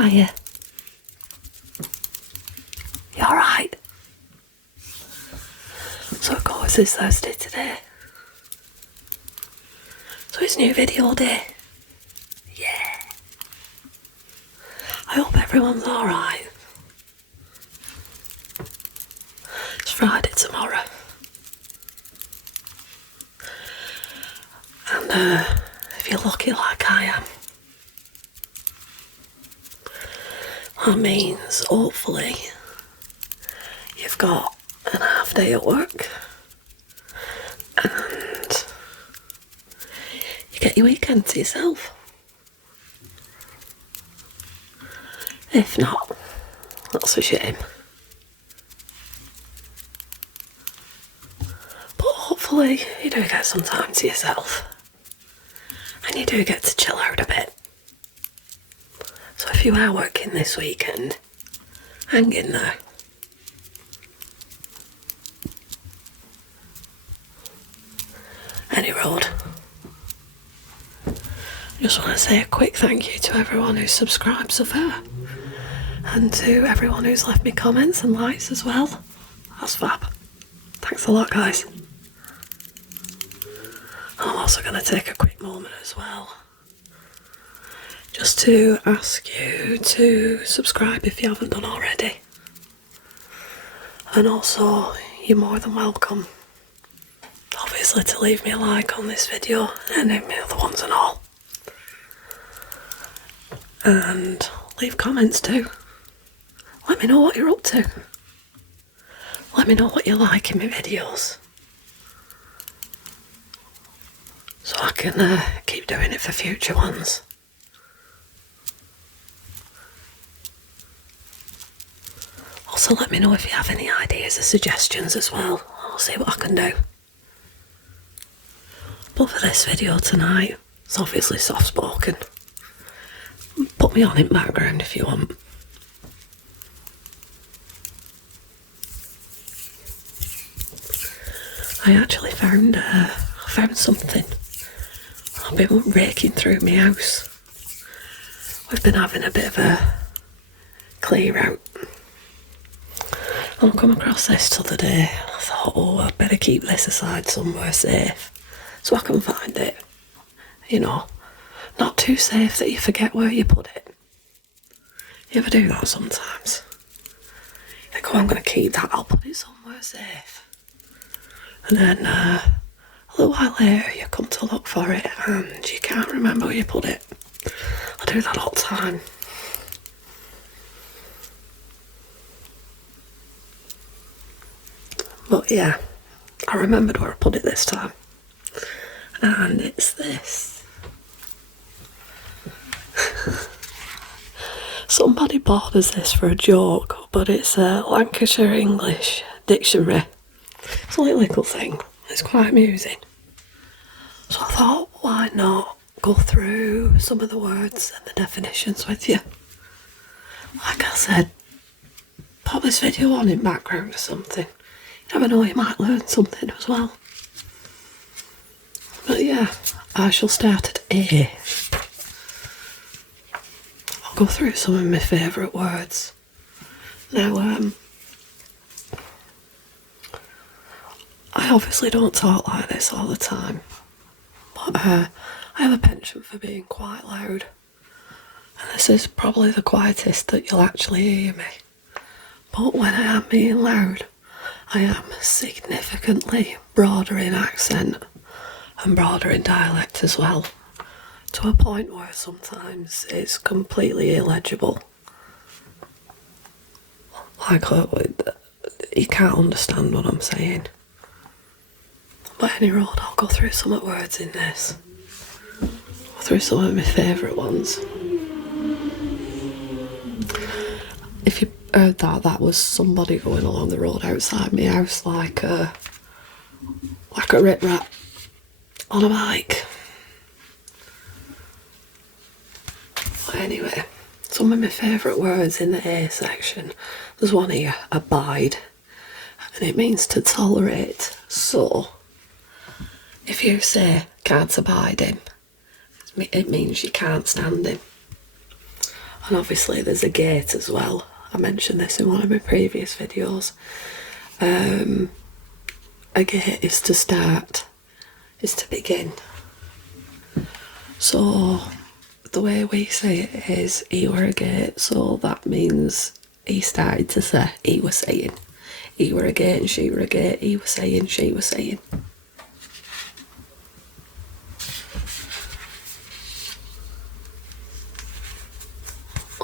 Hiya. You alright? So of course it's Thursday today. So it's new video day. Yeah. I hope everyone's alright. It's Friday tomorrow. And if you're lucky like I am, that means hopefully you've got an half day at work and you get your weekend to yourself. If not, that's a shame. But hopefully you do get some time to yourself and you do get to chill out a bit. So if you are working this weekend, hang in there. Any road. I just want to say a quick thank you to everyone who's subscribed so far. And to everyone who's left me comments and likes as well. That's fab. Thanks a lot, guys. I'm also going to take a quick moment as well, just to ask you to subscribe if you haven't done already. And also, you're more than welcome, obviously, to leave me a like on this video and any other ones and all. And leave comments too. Let me know what you're up to. Let me know what you like in my videos, so I can keep doing it for future ones. Also let me know if you have any ideas or suggestions as well. I'll see what I can do. But for this video tonight, it's obviously soft spoken. Put me on in background if you want. I actually found something. I've been raking through my house. We've been having a bit of a clear out. And I come across this the other day. I thought, oh, I'd better keep this aside somewhere safe so I can find it. You know, not too safe that you forget where you put it. You ever do that sometimes? You think, oh, I'm going to keep that, I'll put it somewhere safe. And then a little while later you come to look for it and you can't remember where you put it. I do that all the time. But yeah, I remembered where I put it this time. And it's this. Somebody bought us this for a joke, but it's a Lancashire English dictionary. It's a little thing. It's quite amusing. So I thought, why not go through some of the words and the definitions with you? Like I said, pop this video on in background or something. You never know, you might learn something as well. But yeah, I shall start at A. I'll go through some of my favourite words. Now, I obviously don't talk like this all the time, but I have a penchant for being quite loud, and this is probably the quietest that you'll actually hear me. But when I am being loud, I am significantly broader in accent and broader in dialect as well, to a point where sometimes it's completely illegible. Like, you can't understand what I'm saying. By any road, I'll go through some of the words in this. Go through some of my favourite ones. If you heard that, that was somebody going along the road outside my house like a rip rat on a bike. But anyway, some of my favourite words in the A section. There's one here, abide, and it means to tolerate. So if you say can't abide him, it means you can't stand him. And obviously there's a gate as well. I mentioned this in one of my previous videos. A gate is to start, is to begin. So the way we say it is he were a gate, so that means he started to say, he was saying. He were a gate and she were a gate, he was saying, she was saying.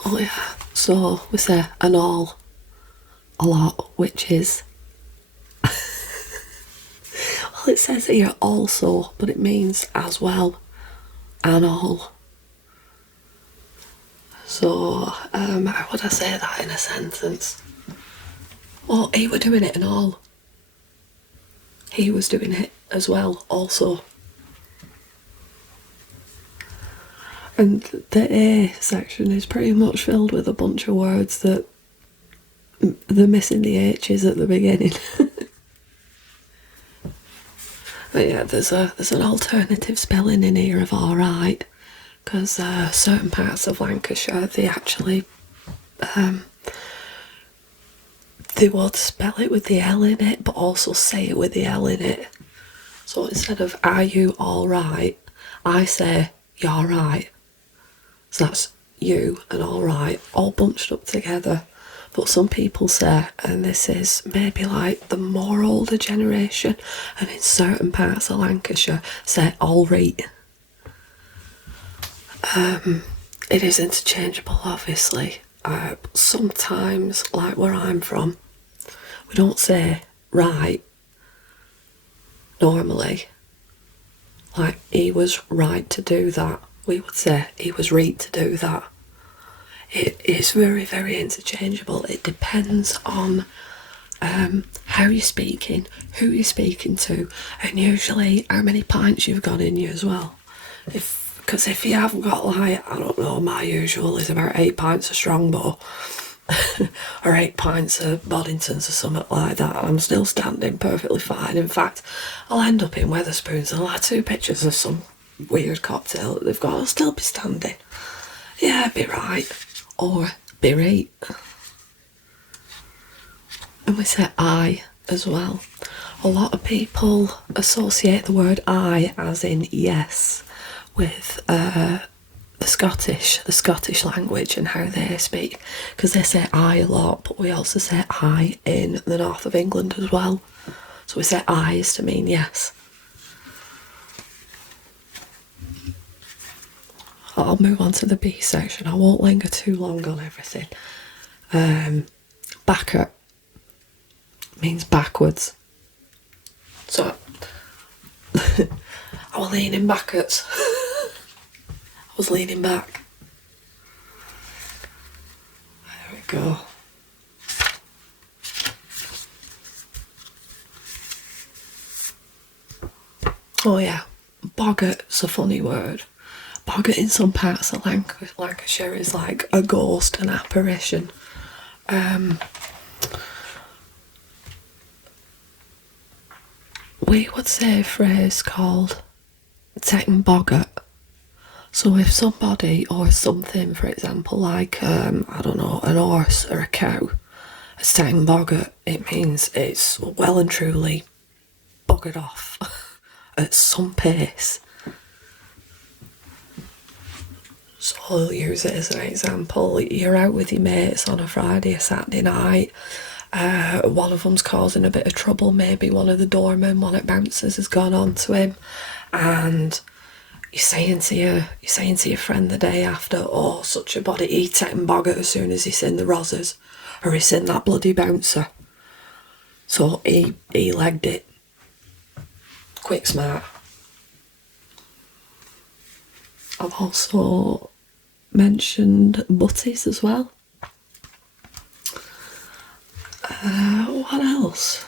Oh yeah, so we say an all a lot, which is well, it says here also, but it means as well, and all. So how would I say that in a sentence? Well, he were doing it and all. He was doing it as well, also. And the A section is pretty much filled with a bunch of words that they're missing the H's at the beginning. But yeah, there's an alternative spelling in here of alright, because certain parts of Lancashire, they actually they would spell it with the L in it, but also say it with the L in it. So instead of are you alright, I say you're right. So that's you and alright, all bunched up together. But some people say, and this is maybe like the more older generation, and in certain parts of Lancashire, say alright. It is interchangeable, obviously. Sometimes, like where I'm from, we don't say right normally. Like, he was right to do that. We would say he was right to do that. It is very, very interchangeable. It depends on how you're speaking, who you're speaking to, and usually how many pints you've got in you as well. Because if you haven't got, like, I don't know, my usual is about 8 pints of Strongbow or 8 pints of Boddingtons or something like that, I'm still standing perfectly fine. In fact, I'll end up in Wetherspoons and I'll have 2 pictures of some weird cocktail that they've got, I'll still be standing. Yeah, be right. Or be right. And we say I as well. A lot of people associate the word I as in yes with the Scottish language and how they speak, because they say I a lot, but we also say I in the north of England as well. So we say I's to mean yes. I'll move on to the B section. I won't linger too long on everything. Backer means backwards. So I was leaning backwards. I was leaning back. There we go. Oh yeah, boggart's a funny word. Boggart in some parts of Lancashire is like a ghost, an apparition. We would say a phrase called taking boggart. So if somebody or something, for example, like, I don't know, an horse or a cow, is taking boggart, it means it's well and truly buggered off at some pace. So I'll use it as an example. You're out with your mates on a Friday or Saturday night. One of them's causing a bit of trouble. Maybe one of the doormen, one of the bouncers has gone on to him, and you're saying to your friend the day after, oh, such a body, he taken boggart as soon as he's seen the rozzers, or he's seen that bloody bouncer. So he legged it. Quick smart. I've also mentioned butties as well. What else?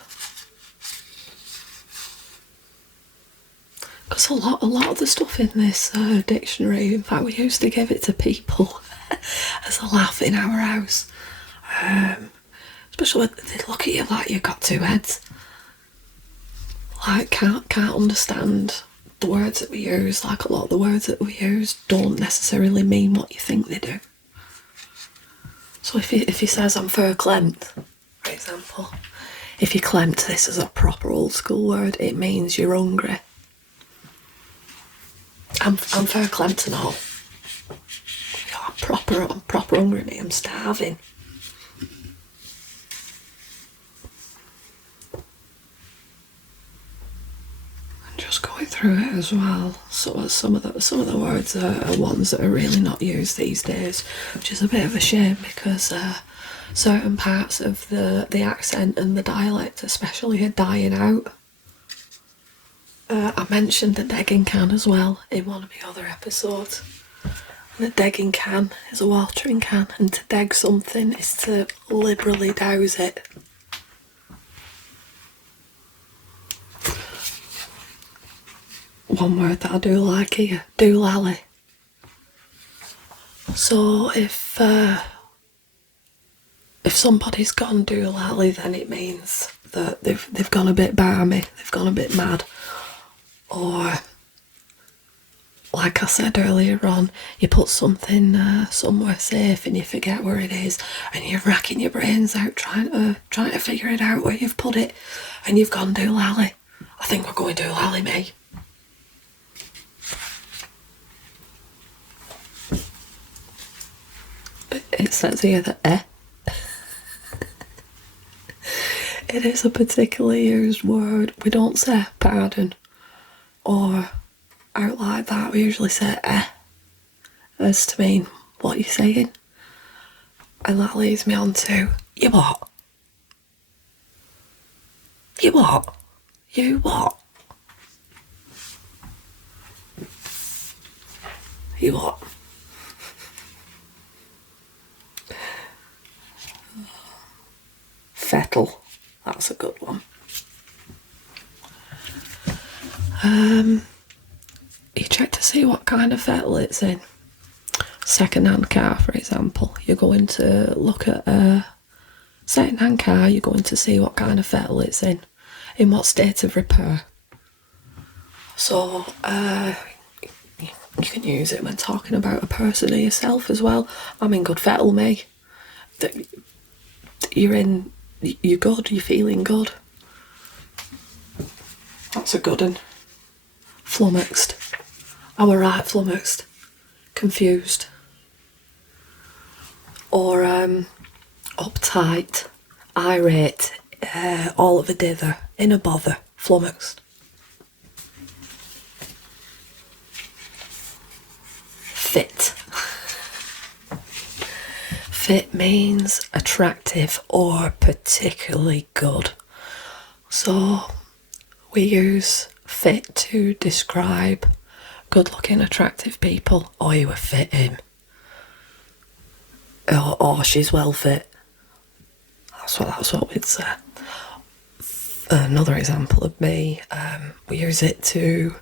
Because a lot of the stuff in this dictionary, in fact we used to give it to people as a laugh in our house. Especially when they look at you like you've got 2 heads. Like, can't understand the words that we use. Like, a lot of the words that we use don't necessarily mean what you think they do. So if he says I'm verklempt, for example, if you klempt, this is a proper old school word, it means you're hungry. I'm verklempt and all. Yeah, I'm proper hungry, mate. I'm starving. Just going through it as well. So some of the words are ones that are really not used these days, which is a bit of a shame because certain parts of the accent and the dialect especially are dying out. I mentioned the degging can as well in one of my other episodes. And a degging can is a watering can, and to deg something is to liberally douse it. One word that I do like here, doolally. So if somebody's gone doolally, then it means that they've gone a bit barmy, they've gone a bit mad, or like I said earlier on, you put something somewhere safe and you forget where it is, and you're racking your brains out trying to figure it out where you've put it, and you've gone doolally. I think we're going doolally, mate. It says here that it is a particularly used word. We don't say pardon or out like that. We usually say as to mean what you're saying. And that leads me on to you what? You what? You what? You what? Fettle. That's a good one. You check to see what kind of fettle it's in. Second-hand car, for example. You're going to look at a second-hand car, you're going to see what kind of fettle it's in what state of repair. So, you can use it when talking about a person or yourself as well. I'm in good fettle, mate. You're good, you're feeling good. That's a good one. Flummoxed. I'm alright, flummoxed. Confused. Or uptight, irate, all of a dither, in a bother, flummoxed. Fit. Fit means attractive or particularly good. So we use fit to describe good looking attractive people. Oh, you were fit in. Or she's well fit. That's what we'd say. Another example of me, we use it to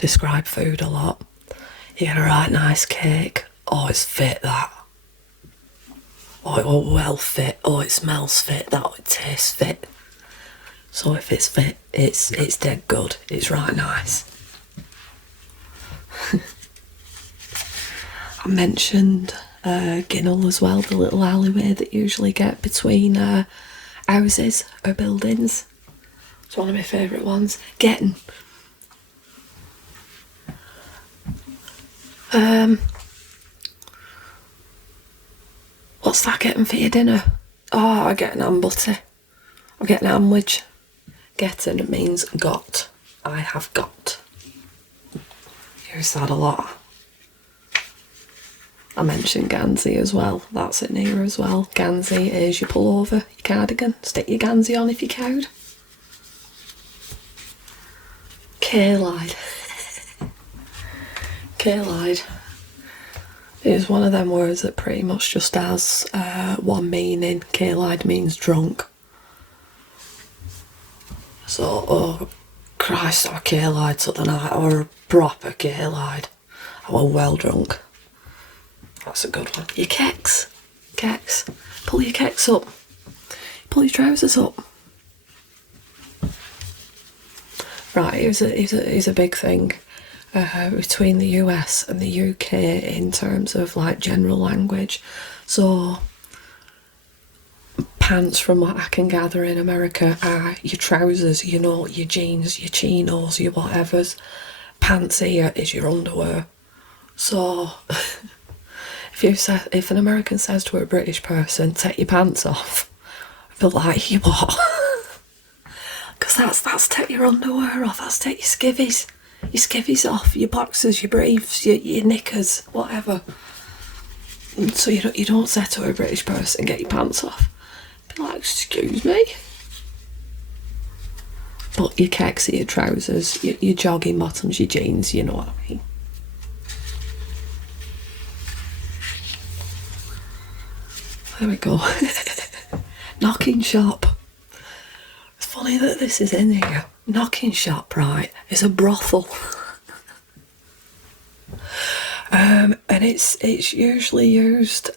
describe food a lot. You get a right nice cake. Oh, it's fit, that. Oh, it was well fit. Oh, it smells fit. That it tastes fit. So if it's fit, it's dead good. It's right nice. I mentioned Ginnell as well, the little alleyway that you usually get between houses or buildings. It's one of my favourite ones. Getting. What's that getting for your dinner? Oh, I get an ham butty. I get an sandwich. Getting means got. I have got. Use that a lot. I mentioned Gansey as well. That's in here as well. Gansey is you pull over your cardigan, stick your Gansey on if you cowed. K-Lide. K-Lide is one of them words that pretty much just has one meaning. K-Lide means drunk. So, oh Christ, I K-Lide the other night. I were a proper K-Lide. I were well drunk. That's a good one. Your kecks. Kecks. Pull your kecks up. Pull your trousers up. Right, here's a big thing between the US and the UK in terms of like general language. So pants, from what I can gather in America, are your trousers, you know, your jeans, your chinos, your whatevers. Pants here is your underwear. So if an American says to a British person, take your pants off, I'd be like, you what? Because that's take your underwear off, that's take your skivvies off, your boxers, your briefs, your knickers, whatever. And so you don't say to a British person, get your pants off. Be like, excuse me? But your kecks are your trousers, your jogging bottoms, your jeans, you know what I mean. There we go. Knocking shop. It's funny that this is in here. Knocking shop, right, is a brothel. And it's usually used,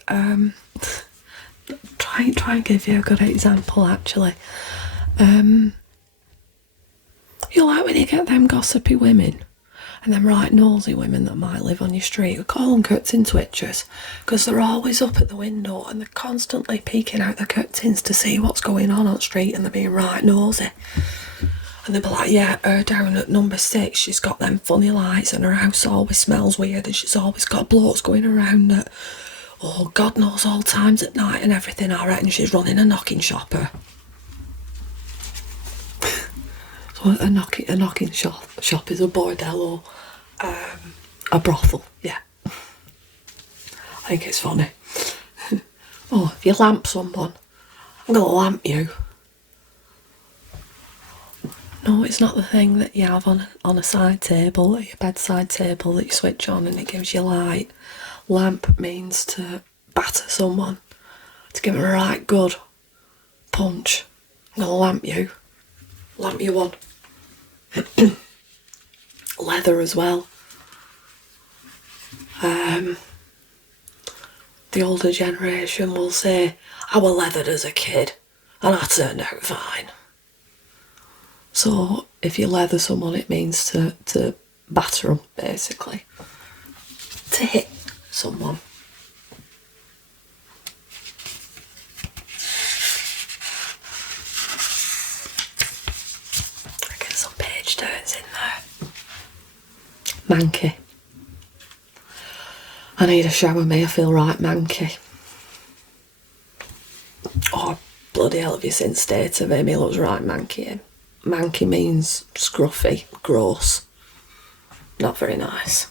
try and give you a good example actually. You like when you get them gossipy women and them right nosy women that might live on your street. We call them curtain twitchers because they're always up at the window and they're constantly peeking out the curtains to see what's going on the street, and they're being right nosy. And they'll be like, yeah, her down at number 6, she's got them funny lights and her house always smells weird and she's always got blokes going around that, oh, God knows all times at night and everything. I reckon she's running a knocking shopper. So a knocking shop is a bordello, a brothel, yeah. I think it's funny. Oh, if you lamp someone, I'm going to lamp you. No, it's not the thing that you have on a side table, your bedside table that you switch on and it gives you light. Lamp means to batter someone, to give them a right good punch. I'm going to lamp you. Lamp you one. Leather as well. The older generation will say, I was leathered as a kid and I turned out fine. So if you leather someone, it means to batter them, basically. To hit someone. I get some page turns in there. Manky. I need a shower, me. I feel right manky. Oh, bloody hell, have you seen state of him? He looks right manky in. Manky means scruffy, gross. Not very nice.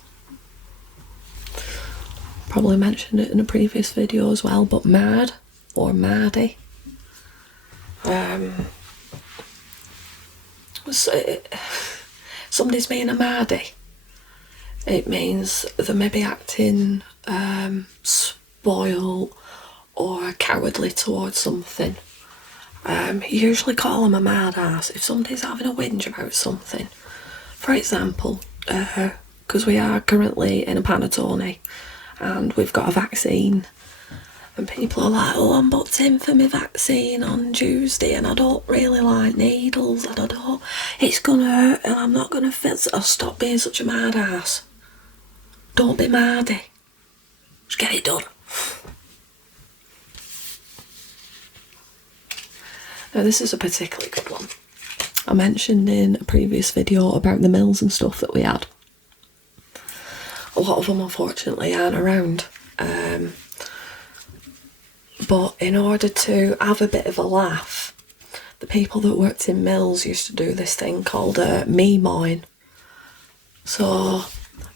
Probably mentioned it in a previous video as well, but mad or maddy. Somebody's being a maddy. It means they may be acting spoiled or cowardly towards something. You usually call them a mad ass if somebody's having a whinge about something. For example, because we are currently in a panettone and we've got a vaccine, and people are like, oh, I'm booked in for my vaccine on Tuesday and I don't really like needles and I don't, it's gonna hurt and I'm not gonna feel. So stop being such a mad ass. Don't be maddy. Just get it done. Now this is a particularly good one. I mentioned in a previous video about the mills and stuff that we had. A lot of them unfortunately aren't around. But in order to have a bit of a laugh, the people that worked in mills used to do this thing called me-moin. So,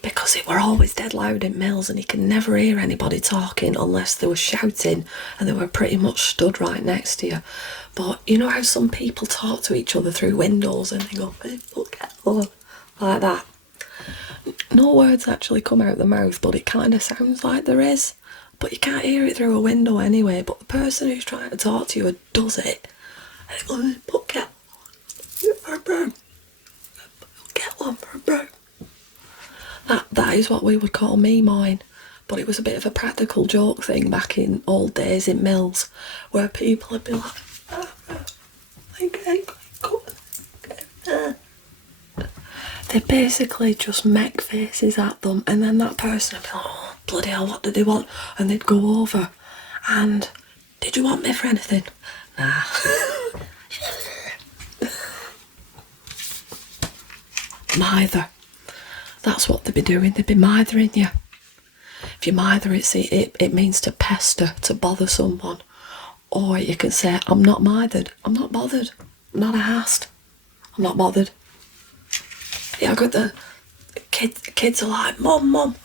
because it were always dead loud in mills and you can never hear anybody talking unless they were shouting and they were pretty much stood right next to you. But you know how some people talk to each other through windows and they go, hey, look at her, like that. No words actually come out the mouth, but it kind of sounds like there is. But you can't hear it through a window anyway. But the person who's trying to talk to you does it. And they go, look at for a broom. Get one for a broom. That is what we would call me-moin. But it was a bit of a practical joke thing back in old days in mills, where people would be like, they basically just make faces at them, and then that person would be like, oh, bloody hell, what do they want? And they'd go over and, did you want me for anything? Nah. Mither. That's what they'd be doing. They'd be mithering you. If you mither, it means to pester, to bother someone. Or you can say, I'm not mithered. I'm not bothered. I'm not asked. I'm not bothered. Yeah, I got the kids are like, Mum,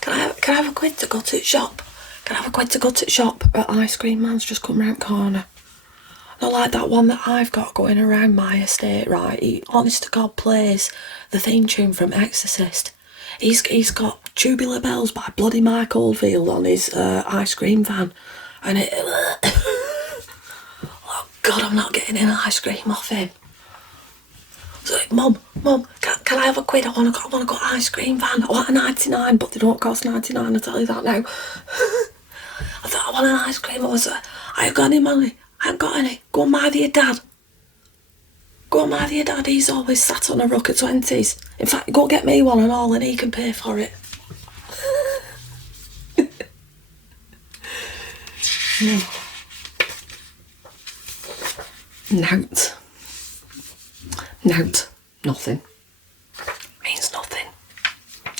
can I have a quid to go to the shop? Can I have a quid to go to the shop? At ice cream man's just come round the corner. Not like that one that I've got going around my estate, right? He, honest to God, plays the theme tune from Exorcist. He's got Tubular Bells by bloody Mike Oldfield on his ice cream van. And it... oh, God, I'm not getting any ice cream off him. So, Mum, can I have a quid? I want to go ice cream van. I want a 99, but they don't cost 99, I tell you that now. I thought, I want an ice cream. I ain't got any money. I haven't got any. Go and mither your dad. Go and mither your dad. He's always sat on a ruck of 20s. In fact, go get me one and all and he can pay for it. Nout. Nothing. Means nothing.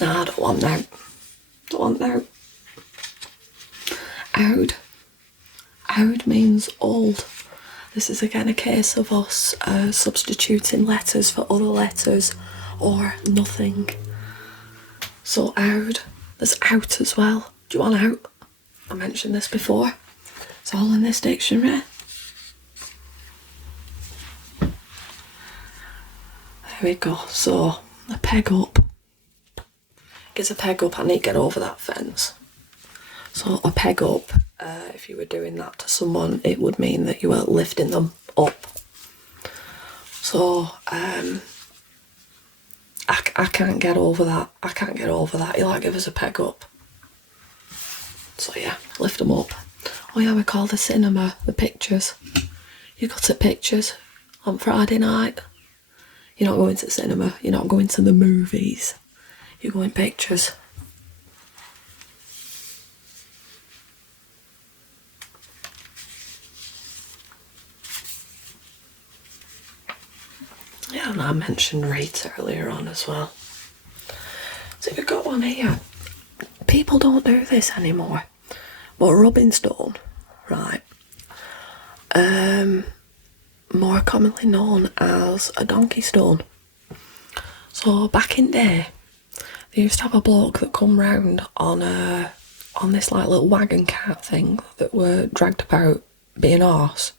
Nah, I don't want nout. Oud. Oud means old. This is again a case of us substituting letters for other letters or nothing. So oud. There's out as well. Do you want out? I mentioned this before. It's all in this dictionary. There we go. So a peg up. Gives a peg up. I need to get over that fence. So a peg up, if you were doing that to someone, it would mean that you were lifting them up. So I can't get over that. You like give us a peg up. So yeah, lift them up. Oh yeah, we call the cinema the pictures. You got to pictures on Friday night. You're not going to the cinema. You're not going to the movies. You're going pictures. Yeah, and I mentioned rates earlier on as well. So we've got one here. People don't do this anymore. But rubbing stone, right? More commonly known as a donkey stone. So back in day, they used to have a bloke that come round on this like little wagon cart thing that were dragged about being arse.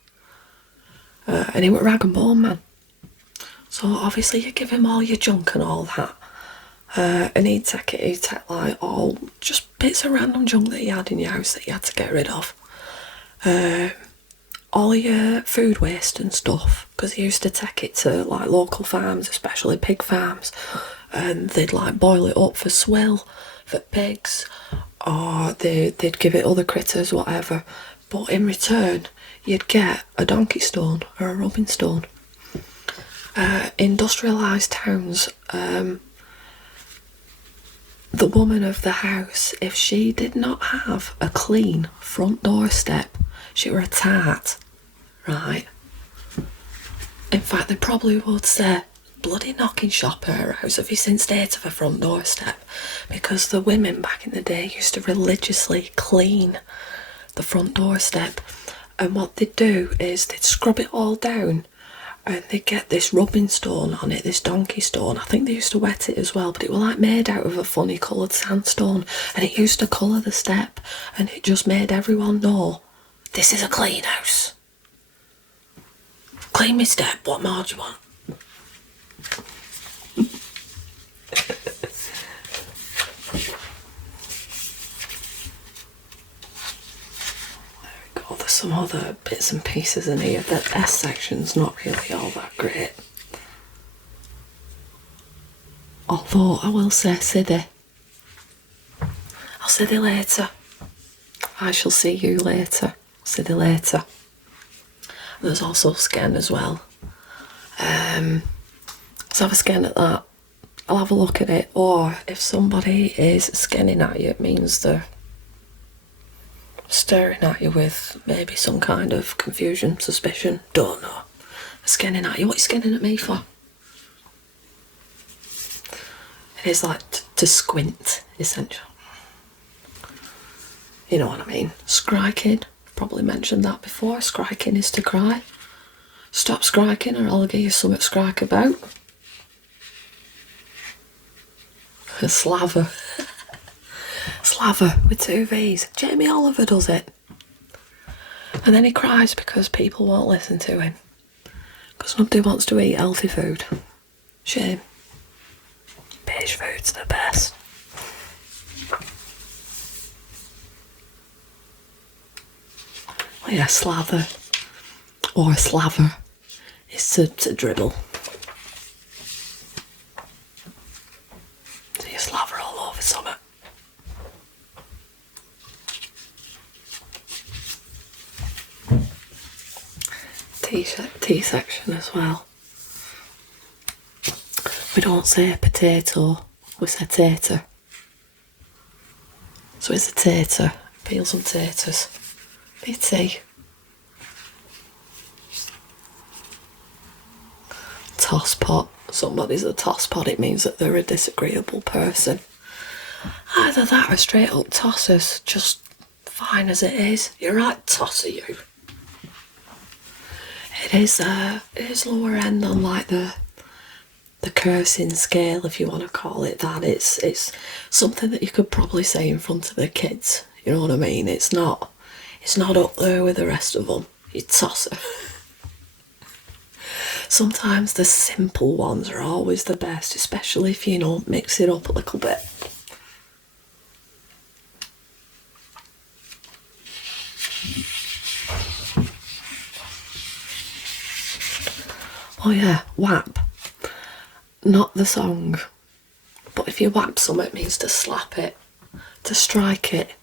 And he was rag and bone man. So obviously you give him all your junk and all that. And he'd take like all just bits of random junk that he had in your house that you had to get rid of. All your food waste and stuff, because he used to take it to like local farms, especially pig farms, and they'd like boil it up for swill for pigs, or they'd give it other critters, whatever. But in return, you'd get a donkey stone or a rubbing stone. Industrialised towns, the woman of the house, if she did not have a clean front doorstep, she were a tart, right? In fact, they probably would say, bloody knocking shop at her house if you seen state of her front doorstep, because the women back in the day used to religiously clean the front doorstep, and what they'd do is they'd scrub it all down and they'd get this rubbing stone on it, this donkey stone. I think they used to wet it as well, but it was like made out of a funny coloured sandstone, and it used to colour the step, and it just made everyone know this is a clean house. Clean me step, what more do you want? There's some other bits and pieces in here. The S section's not really all that great. Although I will say siddy. I'll siddy later. I shall see you later. Siddy later. There's also skin as well. So have a skin at that. I'll have a look at it. Or if somebody is skinning at you, it means they're staring at you with maybe some kind of confusion, suspicion, don't know. Scanning at you. What are you scanning at me for? It is like to squint, essential. You know what I mean? Skriking. Probably mentioned that before. Skriking is to cry. Stop skriking or I'll give you something to skrike about. Slaver. Slaver with 2 V's. Jamie Oliver does it. And then he cries because people won't listen to him. Because nobody wants to eat healthy food. Shame. Beige food's the best. Well, yeah, slather or slaver is to dribble. So you slaver all over something. Tea section as well. We don't say potato, we say tater. So it's a tater. Peel some taters. Be tea. Toss pot. Somebody's a toss pot, it means that they're a disagreeable person. Either that or straight up tossers, just fine as it is. You're right, tosser you. It is lower end on like the cursing scale, if you want to call it that. It's something that you could probably say in front of the kids. You know what I mean? It's not up there with the rest of them. You tosser. Sometimes the simple ones are always the best, especially if you mix it up a little bit. Oh yeah, whap. Not the song, but if you whap something, it means to slap it, to strike it.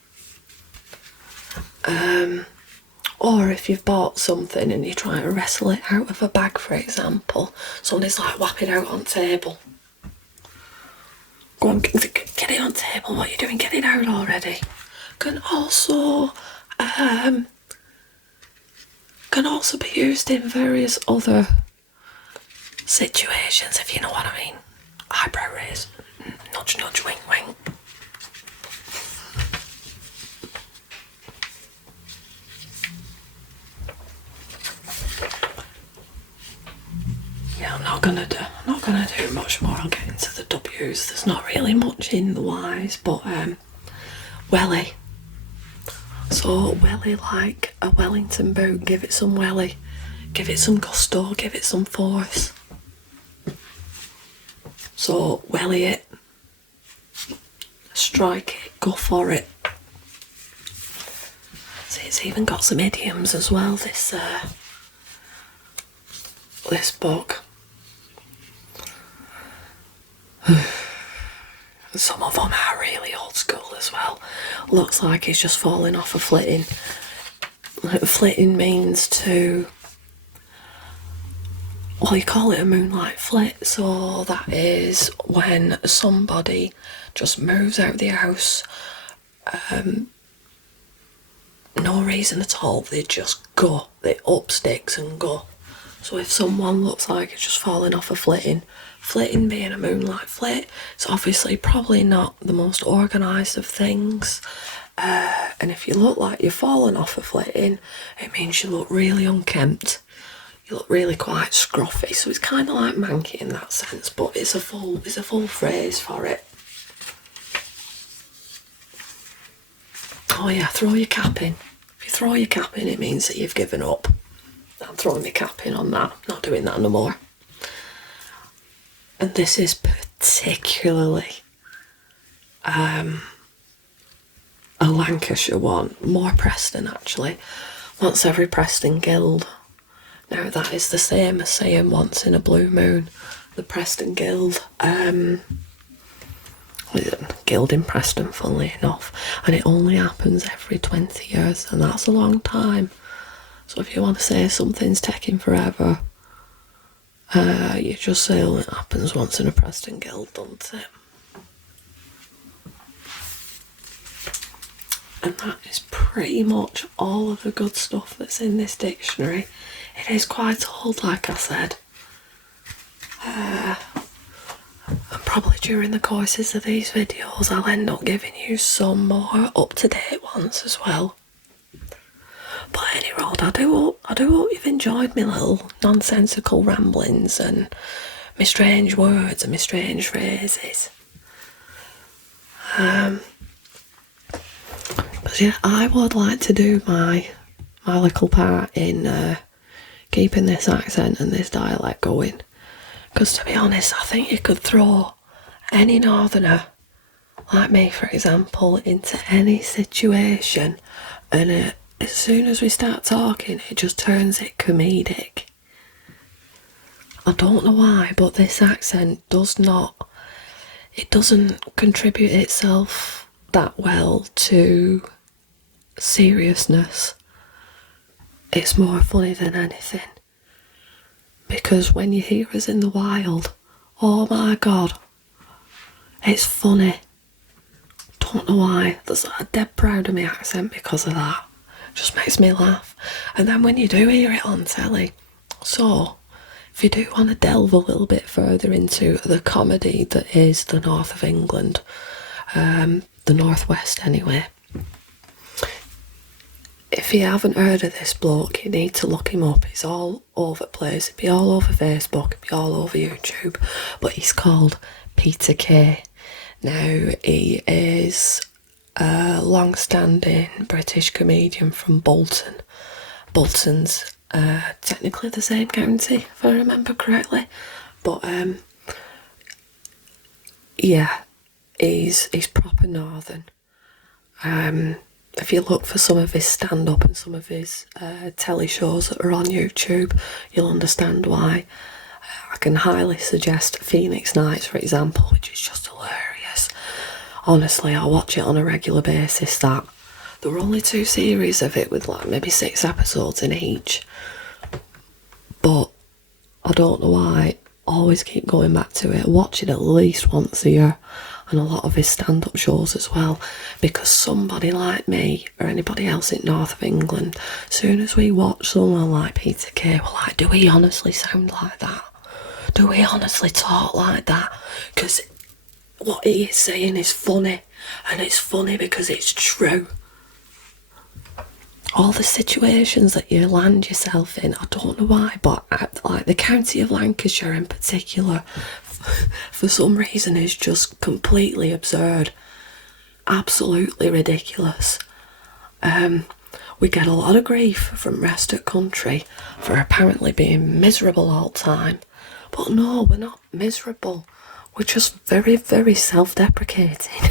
Or if you've bought something and you're trying to wrestle it out of a bag, for example, somebody's like, whap it out on table. Go on, get it on table, what are you doing? Get it out already. Can also be used in various other situations, if you know what I mean. Eyebrow raise, nudge nudge, wink wink. Yeah, I'm not gonna do much more. I'll get into the W's. There's not really much in the Y's, but welly. So welly, like a Wellington boot. Give it some welly. Give it some gusto. Give it some force. So welly it. Strike it. Go for it. See, it's even got some idioms as well. This book. Some of them are really old school as well. Looks like he's just falling off a flitting. Flitting means to, well, you call it a moonlight flit, so that is when somebody just moves out of the house, no reason at all, they just go, they up sticks and go. So if someone looks like it's just falling off a flitting being a moonlight flit, it's obviously probably not the most organised of things. And if you look like you're falling off a flitting, it means you look really unkempt. You look really quite scruffy. So it's kind of like manky in that sense, but it's a full phrase for it. Oh yeah, throw your cap in. If you throw your cap in, it means that you've given up. I'm throwing my cap in on that. Not doing that no more. And this is particularly a Lancashire one, more Preston actually. Once every Preston Guild. Now that is the same as saying once in a blue moon. The Preston Guild. Guild in Preston, funnily enough. And it only happens every 20 years, and that's a long time. So if you want to say something's taking forever, you just say, oh, it happens once in a Preston Guild, doesn't it? And that is pretty much all of the good stuff that's in this dictionary. It is quite old, like I said. And probably during the courses of these videos I'll end up giving you some more up-to-date ones as well. But anyway, I do hope you've enjoyed my little nonsensical ramblings and my strange words and my strange phrases. But yeah, I would like to do my little part in keeping this accent and this dialect going. Because to be honest, I think you could throw any northerner, like me for example, into any situation, and as soon as we start talking, it just turns it comedic. I don't know why, but this accent doesn't contribute itself that well to seriousness. It's more funny than anything. Because when you hear us in the wild, oh my god, it's funny. Don't know why. I'm dead proud of my accent because of that. Just makes me laugh. And then when you do hear it on telly, so if you do want to delve a little bit further into the comedy that is the north of England, the northwest anyway, if you haven't heard of this bloke, you need to look him up. He's all over the place. He'd be all over Facebook, he'd be all over YouTube, but he's called Peter Kay. Now, he is a long-standing British comedian from Bolton. Bolton's technically the same county, if I remember correctly, but yeah, he's proper northern. If you look for some of his stand-up and some of his telly shows that are on YouTube, you'll understand why. I can highly suggest Phoenix Nights, for example, which is just hilarious. Honestly, I watch it on a regular basis. There were only 2 series of it with like maybe 6 episodes in each. But I don't know why, I always keep going back to it. I watch it at least once a year, and a lot of his stand-up shows as well, because somebody like me or anybody else in north of England, as soon as we watch someone like Peter Kay, we're like, do we honestly sound like that? Do we honestly talk like that? Because what he is saying is funny, and it's funny because it's true. All the situations that you land yourself in, I don't know why, but like the county of Lancashire in particular, for some reason is just completely absurd. Absolutely ridiculous. We get a lot of grief from rest of the country for apparently being miserable all the time. But no, we're not miserable. We're just very, very self-deprecating.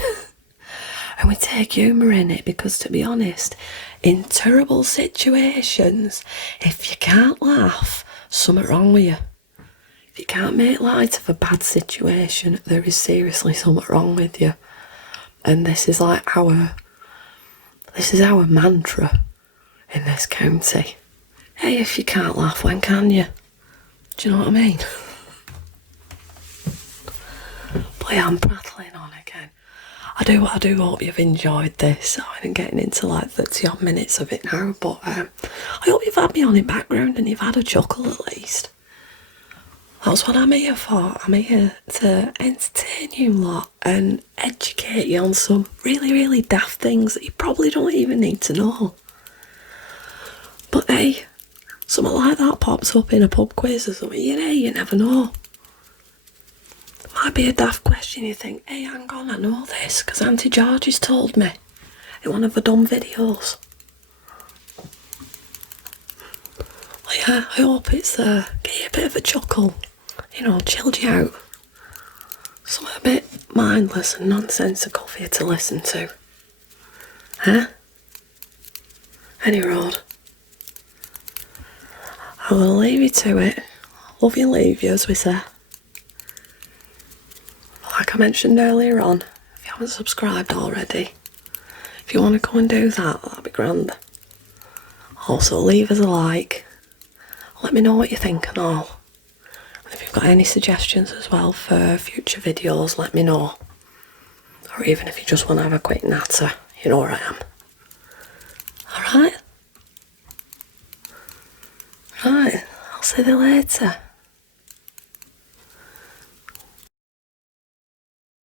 And we take humour in it because, to be honest, in terrible situations, if you can't laugh, something's wrong with you. If you can't make light of a bad situation, there is seriously something wrong with you. And this is like our mantra in this county. Hey, if you can't laugh, when can you? Do you know what I mean? But yeah, I'm prattling on again. I do hope you've enjoyed this. I'm getting into like 30 odd minutes of it now, but I hope you've had me on in background and you've had a chuckle at least. That's what I'm here for. I'm here to entertain you lot and educate you on some really, really daft things that you probably don't even need to know. But hey, something like that pops up in a pub quiz or something, you never know. Might be a daft question, you think, hey, hang on, I know this, because Auntie Georgie's told me in one of her dumb videos. Well, yeah, I hope it's get you a bit of a chuckle, chilled you out. Something a bit mindless and nonsensical for you to listen to. Huh? Any road. I will leave you to it. Love you, leave you, as we say. Like I mentioned earlier on, if you haven't subscribed already, if you want to go and do that, that'd be grand. Also, leave us a like. Let me know what you think and all. And if you've got any suggestions as well for future videos, let me know. Or even if you just want to have a quick natter, you know where I am. See you later.